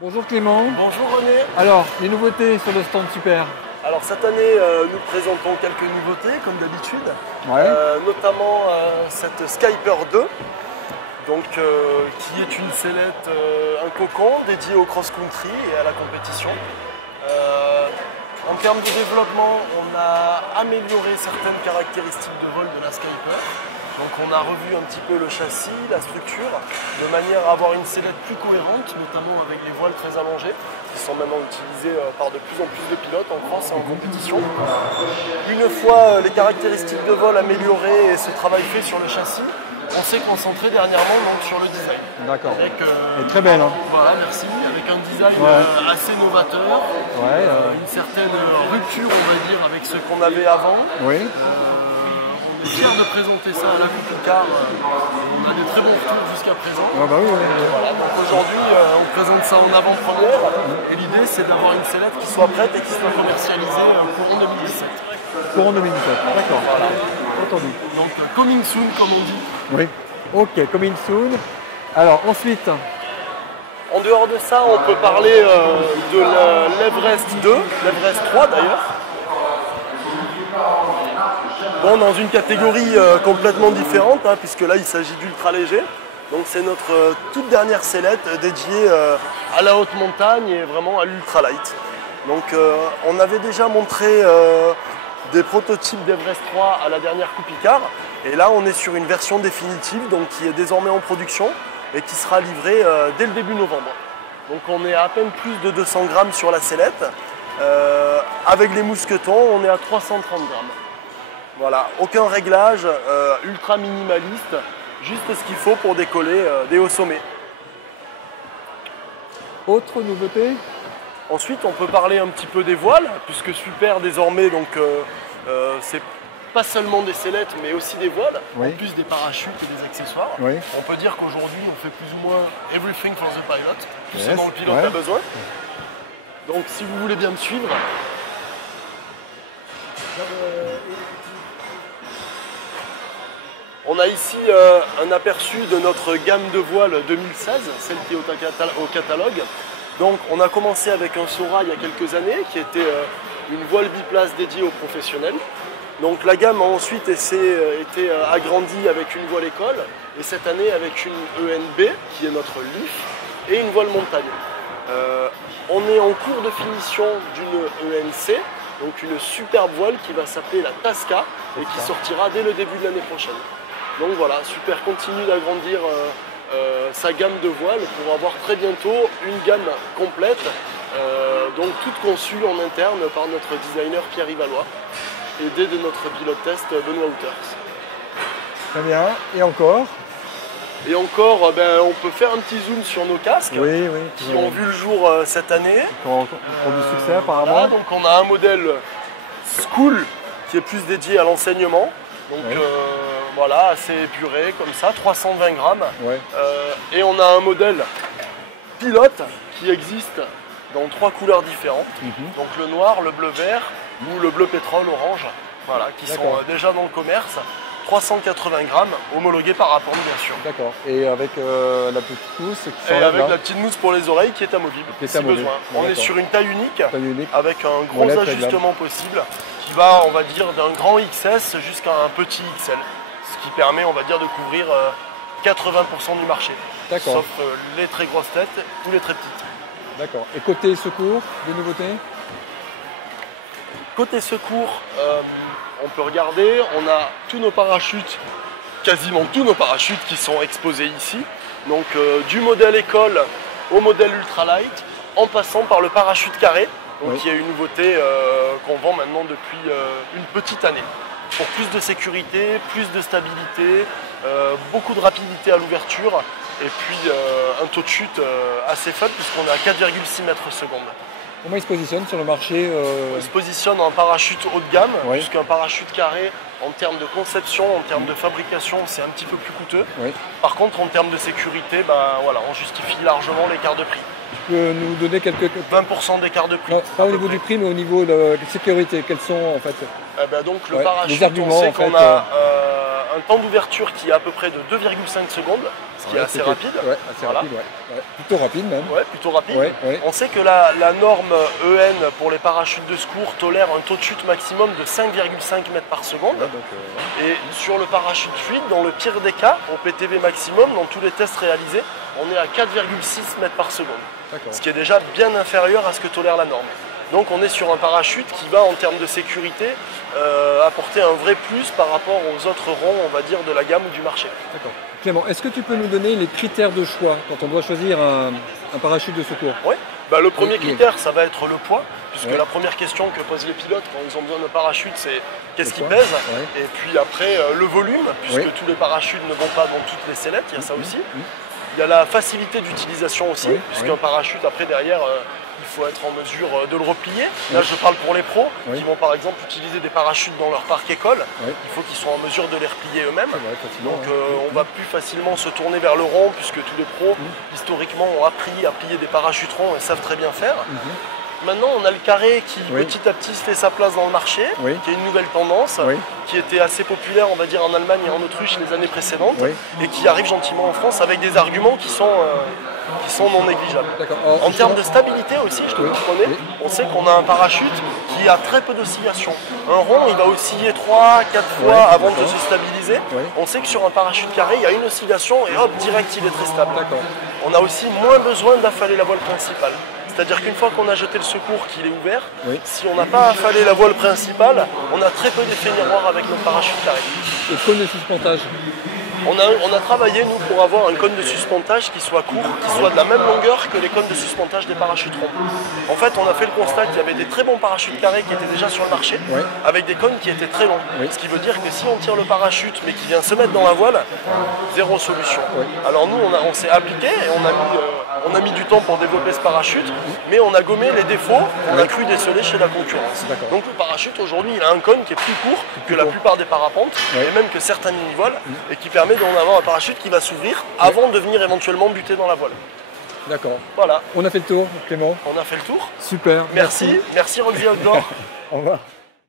Bonjour Clément. Bonjour René. Alors, les nouveautés sur le stand Super. Alors cette année, nous présentons quelques nouveautés comme d'habitude, Ouais. notamment cette Skyper 2, donc, qui est une sellette, un cocon dédié au cross-country et à la compétition. En termes de développement, on a amélioré certaines caractéristiques de vol de la Skyper. Donc on a revu un petit peu le châssis, la structure, de manière à avoir une sellette plus cohérente, notamment avec les voiles très allongées, qui sont maintenant utilisées par de plus en plus de pilotes en France et en compétition. Une fois les caractéristiques de vol améliorées et ce travail fait sur le châssis, on s'est concentré dernièrement donc, sur le design. D'accord. Avec, Elle est très belle. Hein. Voilà, merci. Avec un design assez novateur, une certaine rupture, on va dire, avec ce qu'on avait avant. Oui. On est fiers de présenter ça à la Coupe-Car. On a des très bons retours jusqu'à présent. Ah bah oui. Voilà, donc aujourd'hui, on présente ça en avant-première. Et l'idée, c'est d'avoir une sellette qui soit prête et qui soit commercialisée courant 2017. Courant 2017. D'accord. Voilà. Entendu. Donc, coming soon, comme on dit. Oui. Ok, coming soon. Alors, ensuite. En dehors de ça, on peut parler de l'Everest 2, l'Everest 3 d'ailleurs. Bon, dans une catégorie complètement différente, hein, puisque là il s'agit d'ultra léger. Donc c'est notre toute dernière sellette dédiée à la haute montagne et vraiment à l'ultra light. Donc on avait déjà montré des prototypes d'Everest 3 à la dernière Coupe-Car. Et là on est sur une version définitive, donc qui est désormais en production et qui sera livrée dès le début novembre. Donc on est à peine plus de 200 grammes sur la sellette. Avec les mousquetons, on est à 330 grammes. Voilà, aucun réglage, ultra minimaliste, juste ce qu'il faut pour décoller des hauts sommets. Autre nouveauté. Ensuite, on peut parler un petit peu des voiles, puisque Super désormais, donc c'est pas seulement des sellettes, mais aussi des voiles, en plus des parachutes et des accessoires. Oui. On peut dire qu'aujourd'hui, on fait plus ou moins everything for the pilot, tout ce dont le pilote a besoin. Donc, si vous voulez bien me suivre. On a ici un aperçu de notre gamme de voiles 2016, celle qui est au catalogue. Donc on a commencé avec un Sora il y a quelques années, qui était une voile biplace dédiée aux professionnels. Donc la gamme a ensuite été agrandie avec une voile école, et cette année avec une ENB, qui est notre Leaf, et une voile montagne. On est en cours de finition d'une ENC, donc une superbe voile qui va s'appeler la Tasca, et qui sortira dès le début de l'année prochaine. Donc voilà, Super continue d'agrandir sa gamme de voiles pour avoir très bientôt une gamme complète, donc toute conçue en interne par notre designer Pierre-Yves Alloy, aidé de notre pilote test Benoît Houters. Très bien. Et encore. Et encore, on peut faire un petit zoom sur nos casques qui ont vu le jour cette année. Qui ont du succès apparemment. Voilà, donc on a un modèle School qui est plus dédié à l'enseignement. Donc voilà, assez épuré comme ça, 320 grammes. Et on a un modèle pilote qui existe dans 3 couleurs différentes. Donc le noir, le bleu vert ou le bleu pétrole orange, voilà, qui sont déjà dans le commerce. 380 grammes, homologué par Apple bien sûr. D'accord. Et avec la petite mousse qui Et avec la petite mousse pour les oreilles qui est amovible si besoin. On est sur une taille unique avec un gros ajustement possible qui va, on va dire, d'un grand XS jusqu'à un petit XL. Ce qui permet, on va dire, de couvrir 80% du marché. Sauf les très grosses têtes ou les très petites. D'accord. Et côté secours, des nouveautés? Côté secours, on peut regarder, on a tous nos parachutes, quasiment tous nos parachutes qui sont exposés ici. Donc du modèle école au modèle ultralight, en passant par le parachute carré, donc qui est une nouveauté qu'on vend maintenant depuis une petite année. Pour plus de sécurité, plus de stabilité, beaucoup de rapidité à l'ouverture et puis un taux de chute assez faible puisqu'on est à 4,6 mètres secondes. Comment il se positionne sur le marché Il se positionne en parachute haut de gamme, puisqu'un parachute carré, en termes de conception, en termes de fabrication, c'est un petit peu plus coûteux. Par contre, en termes de sécurité, voilà, on justifie largement l'écart de prix. Tu peux nous donner quelques... 20% d'écart de prix. Non, pas au niveau du prix, mais au niveau de la sécurité. Quels sont en fait donc le parachute, les arguments, on sait qu'on a un temps d'ouverture qui est à peu près de 2,5 secondes, ce qui est assez rapide. Ouais, assez rapide, ouais. Plutôt rapide même. Ouais, plutôt rapide. Ouais, ouais. On sait que la norme EN pour les parachutes de secours tolère un taux de chute maximum de 5,5 mètres par seconde. Ouais, donc, Et sur le parachute fluide, dans le pire des cas, au PTV maximum, dans tous les tests réalisés, on est à 4,6 mètres par seconde. Ce qui est déjà bien inférieur à ce que tolère la norme. Donc on est sur un parachute qui va, en termes de sécurité, apporter un vrai plus par rapport aux autres rangs, on va dire, de la gamme ou du marché. D'accord. Clément, est-ce que tu peux nous donner les critères de choix quand on doit choisir un parachute de secours? Oui, le premier critère, ça va être le poids, puisque la première question que posent les pilotes quand ils ont besoin de parachute, c'est qu'est-ce qui pèse, et puis après le volume, puisque tous les parachutes ne vont pas dans toutes les sellettes, il y a ça aussi. Il y a la facilité d'utilisation aussi, puisqu'un parachute, après derrière, il faut être en mesure de le replier. Là, je parle pour les pros qui vont par exemple utiliser des parachutes dans leur parc école. Il faut qu'ils soient en mesure de les replier eux-mêmes. Donc on va plus facilement se tourner vers le rond, puisque tous les pros, historiquement, ont appris à plier des parachutes ronds et savent très bien faire. Maintenant, on a le carré qui petit à petit se fait sa place dans le marché, qui est une nouvelle tendance, qui était assez populaire, on va dire, en Allemagne et en Autriche les années précédentes, et qui arrive gentiment en France avec des arguments qui sont non négligeables. En termes de stabilité aussi, je te comprenais, on sait qu'on a un parachute qui a très peu d'oscillation. Un rond, il va osciller 3-4 fois avant de se stabiliser. On sait que sur un parachute carré, il y a une oscillation et hop, direct, il est très stable. On a aussi moins besoin d'affaler la voile principale. C'est-à-dire qu'une fois qu'on a jeté le secours, qu'il est ouvert, si on n'a pas affalé la voile principale, on a très peu d'effet miroir avec notre parachute carré. Et cône de suspentage? On a travaillé, nous, pour avoir un cône de suspentage qui soit court, qui soit de la même longueur que les cônes de suspentage des parachutes ronds. En fait, on a fait le constat qu'il y avait des très bons parachutes carrés qui étaient déjà sur le marché, avec des cônes qui étaient très longs. Ce qui veut dire que si on tire le parachute, mais qu'il vient se mettre dans la voile, zéro solution. Alors nous, on s'est appliqué et on a mis du temps pour développer ce parachute, mais on a gommé les défauts qu'on a cru déceler chez la concurrence. Donc le parachute, aujourd'hui, il a un cône qui est plus court que la plupart des parapentes, et même que certains mini-voiles, et qui permet d'en avoir un parachute qui va s'ouvrir avant de venir éventuellement buter dans la voile. D'accord. Voilà. On a fait le tour, Clément. On a fait le tour. Super. Merci Roxy Outdoor. Au revoir.